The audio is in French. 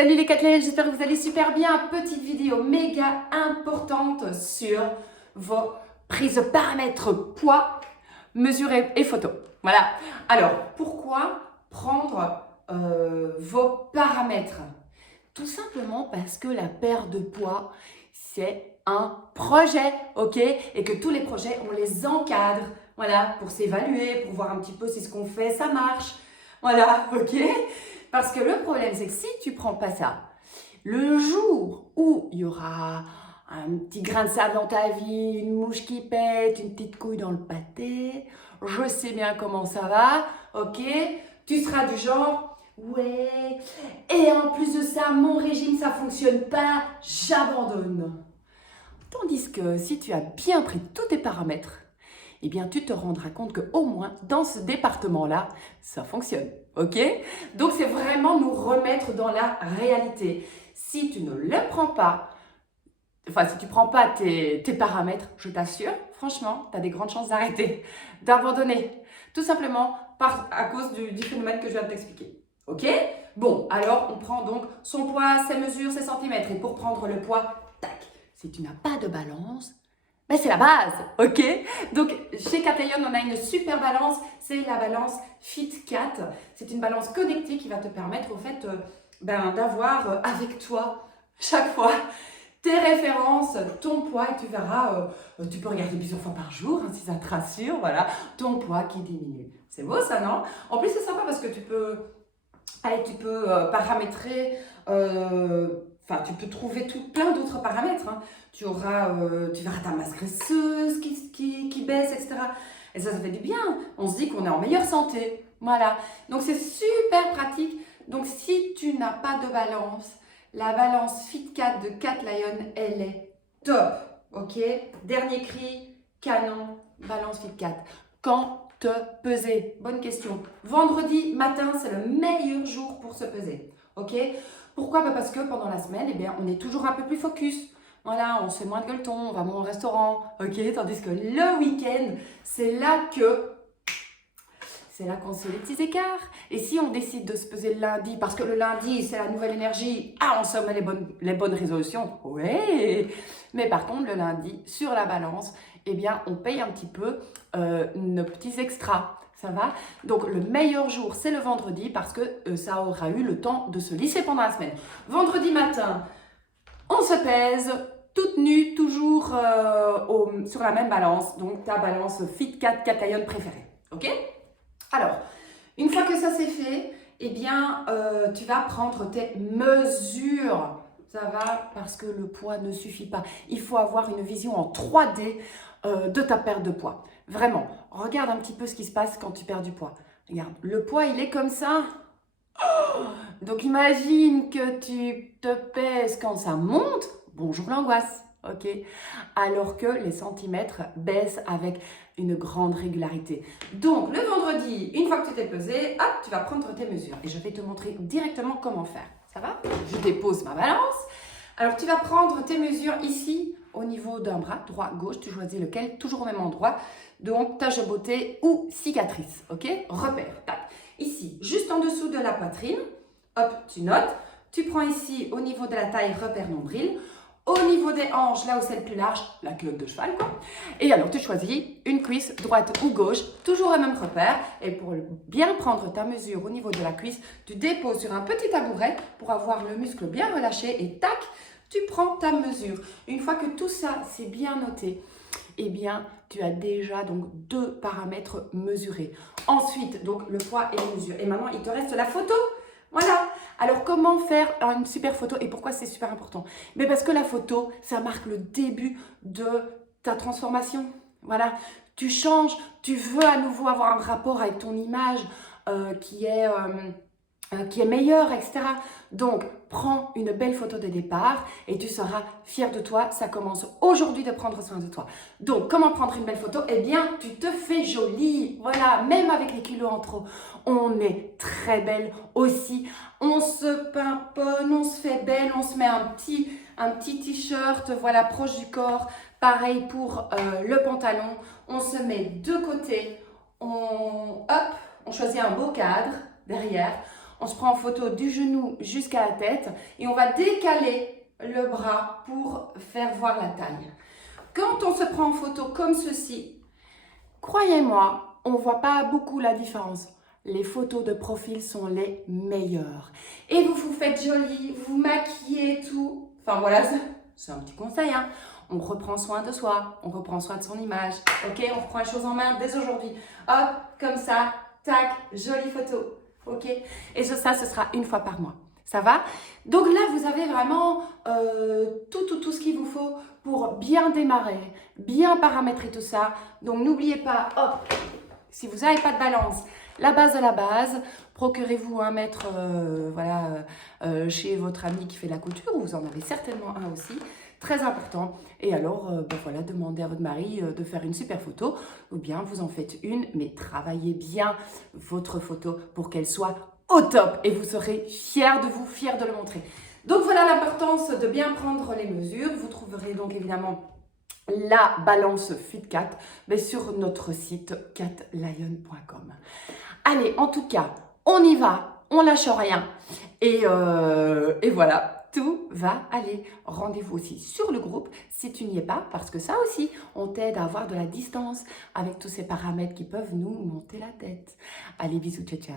Salut les Catelaines, j'espère que vous allez super bien. Petite vidéo méga importante sur vos prises de paramètres poids, mesure et photo. Voilà. Alors, pourquoi prendre vos paramètres? Tout simplement parce que la perte de poids, c'est un projet, ok? Et que tous les projets, on les encadre, voilà, pour s'évaluer, pour voir un petit peu si ce qu'on fait, ça marche. Voilà, ok? Parce que le problème, c'est que si tu prends pas ça, le jour où il y aura un petit grain de sable dans ta vie, une mouche qui pète, une petite couille dans le pâté, je sais bien comment ça va, ok? Tu seras du genre, ouais, et en plus de ça, mon régime, ça fonctionne pas, j'abandonne. Tandis que si tu as bien pris tous tes paramètres, eh bien, tu te rendras compte qu'au moins, dans ce département-là, ça fonctionne. Ok? Donc, c'est vraiment nous remettre dans la réalité. Si tu ne le prends pas, enfin, si tu ne prends pas tes paramètres, je t'assure, franchement, tu as des grandes chances d'arrêter, d'abandonner. Tout simplement à cause du phénomène que je viens de t'expliquer. Ok? Bon, alors, on prend donc son poids, ses mesures, ses centimètres. Et pour prendre le poids, tac. Si tu n'as pas de balance, ben c'est la base, ok? Donc, chez Catlion, on a une super balance, c'est la balance FitCat. C'est une balance connectée qui va te permettre, au fait, d'avoir avec toi, chaque fois, tes références, ton poids, et tu verras, tu peux regarder plusieurs fois par jour, hein, si ça te rassure, voilà, ton poids qui diminue. C'est beau ça, non? En plus, c'est sympa parce que tu peux paramétrer, tu peux trouver plein d'autres paramètres. Hein. Tu verras ta masse graisseuse qui baisse, etc. Et ça fait du bien. On se dit qu'on est en meilleure santé. Voilà. Donc, c'est super pratique. Donc, si tu n'as pas de balance, la balance FitCat de Catlion, elle est top. Ok? Dernier cri, canon, balance FitCat. Quand te peser? Bonne question. Vendredi matin, c'est le meilleur jour pour se peser. Ok? Pourquoi? Parce que pendant la semaine, eh bien, on est toujours un peu plus focus. Voilà, on se fait moins de gueuleton, on va moins au restaurant. Ok? Tandis que le week-end, c'est là qu'on se fait les petits écarts. Et si on décide de se peser le lundi, parce que le lundi, c'est la nouvelle énergie, on se met les bonnes résolutions. Ouais. Mais par contre, le lundi, sur la balance, eh bien, on paye un petit peu nos petits extras. Ça va? Donc, le meilleur jour, c'est le vendredi parce que ça aura eu le temps de se lisser pendant la semaine. Vendredi matin, on se pèse, toute nue, toujours sur la même balance. Donc, ta balance FitCat Catlion préférée. Ok? Alors, une fois que ça c'est fait, eh bien, tu vas prendre tes mesures. Ça va parce que le poids ne suffit pas. Il faut avoir une vision en 3D de ta perte de poids. Vraiment, regarde un petit peu ce qui se passe quand tu perds du poids. Regarde, le poids, il est comme ça. Donc, imagine que tu te pèses quand ça monte. Bonjour l'angoisse. Ok, alors que les centimètres baissent avec une grande régularité. Donc, le vendredi, une fois que tu t'es pesé, hop, tu vas prendre tes mesures. Et je vais te montrer directement comment faire. Ça va? Je dépose ma balance. Alors, tu vas prendre tes mesures ici, au niveau d'un bras, droit, gauche. Tu choisis lequel, toujours au même endroit. Donc, tache beauté ou cicatrice. Ok? Repère. Tac. Ici, juste en dessous de la poitrine. Hop, tu notes. Tu prends ici, au niveau de la taille, repère nombril. Au niveau des hanches, là où c'est le plus large, la culotte de cheval, quoi. Et alors, tu choisis une cuisse, droite ou gauche, toujours au même repère. Et pour bien prendre ta mesure au niveau de la cuisse, tu déposes sur un petit tabouret pour avoir le muscle bien relâché et tac, tu prends ta mesure. Une fois que tout ça, c'est bien noté, eh bien, tu as déjà donc 2 paramètres mesurés. Ensuite, donc, le poids et les mesures. Et maintenant, il te reste la photo. Voilà. Alors, comment faire une super photo et pourquoi c'est super important? Mais parce que la photo, ça marque le début de ta transformation. Voilà. Tu changes, tu veux à nouveau avoir un rapport avec ton image qui est meilleur, etc. Donc, prends une belle photo de départ et tu seras fier de toi. Ça commence aujourd'hui de prendre soin de toi. Donc, comment prendre une belle photo? Eh bien, tu te fais jolie. Voilà, même avec les kilos en trop, on est très belle aussi. On se pimponne, on se fait belle, on se met un petit t-shirt, voilà, proche du corps. Pareil pour le pantalon. On se met de côté. On choisit un beau cadre derrière. On se prend en photo du genou jusqu'à la tête et on va décaler le bras pour faire voir la taille. Quand on se prend en photo comme ceci, croyez-moi, on ne voit pas beaucoup la différence. Les photos de profil sont les meilleures. Et vous vous faites jolie, vous maquillez et tout. Enfin voilà, c'est un petit conseil, hein. On reprend soin de soi, on reprend soin de son image. Ok, on reprend les choses en main dès aujourd'hui. Hop, comme ça, tac, jolie photo. Ok, et ça, ce sera une fois par mois. Ça va? Donc là, vous avez vraiment tout ce qu'il vous faut pour bien démarrer, bien paramétrer tout ça. Donc n'oubliez pas, hop, si vous n'avez pas de balance, la base de la base, procurez-vous un maître chez votre ami qui fait la couture, vous en avez certainement un aussi, très important. Et alors, demandez à votre mari de faire une super photo, ou bien vous en faites une, mais travaillez bien votre photo pour qu'elle soit au top et vous serez fiers de vous, fiers de le montrer. Donc voilà l'importance de bien prendre les mesures. Vous trouverez donc évidemment la balance FitCat sur notre site catlion.com. Allez, en tout cas, on y va, on lâche rien. Et voilà, tout va aller. Rendez-vous aussi sur le groupe si tu n'y es pas, parce que ça aussi, on t'aide à avoir de la distance avec tous ces paramètres qui peuvent nous monter la tête. Allez, bisous, ciao, ciao.